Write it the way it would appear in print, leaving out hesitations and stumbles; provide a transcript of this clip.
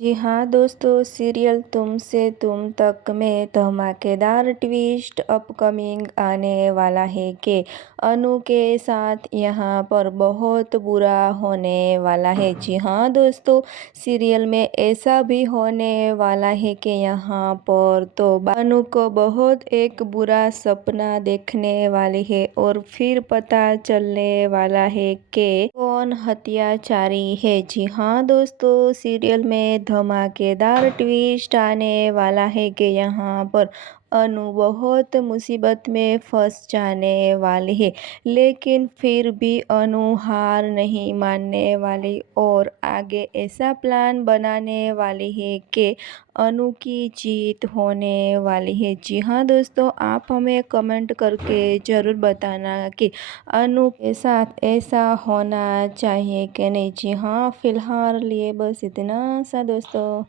जी हाँ दोस्तों, सीरियल तुमसे तुम तक में धमाकेदार ट्विस्ट अपकमिंग आने वाला है कि अनु के साथ यहाँ पर बहुत बुरा होने वाला है। जी हाँ दोस्तों, सीरियल में ऐसा भी होने वाला है कि यहाँ पर तो अनु को बहुत एक बुरा सपना देखने वाली है और फिर पता चलने वाला है कि कौन हत्याचारी है। जी हाँ दोस्तों, सीरियल में धमाकेदार ट्विस्ट आने वाला है कि यहाँ पर अनु बहुत मुसीबत में फंस जाने वाली है, लेकिन फिर भी अनु हार नहीं मानने वाली और आगे ऐसा प्लान बनाने वाली है कि अनु की जीत होने वाली है। जी हाँ दोस्तों, आप हमें कमेंट करके ज़रूर बताना कि अनु के साथ ऐसा होना चाहिए कि नहीं। जी हाँ, फिलहाल लिए बस इतना सा दोस्तों।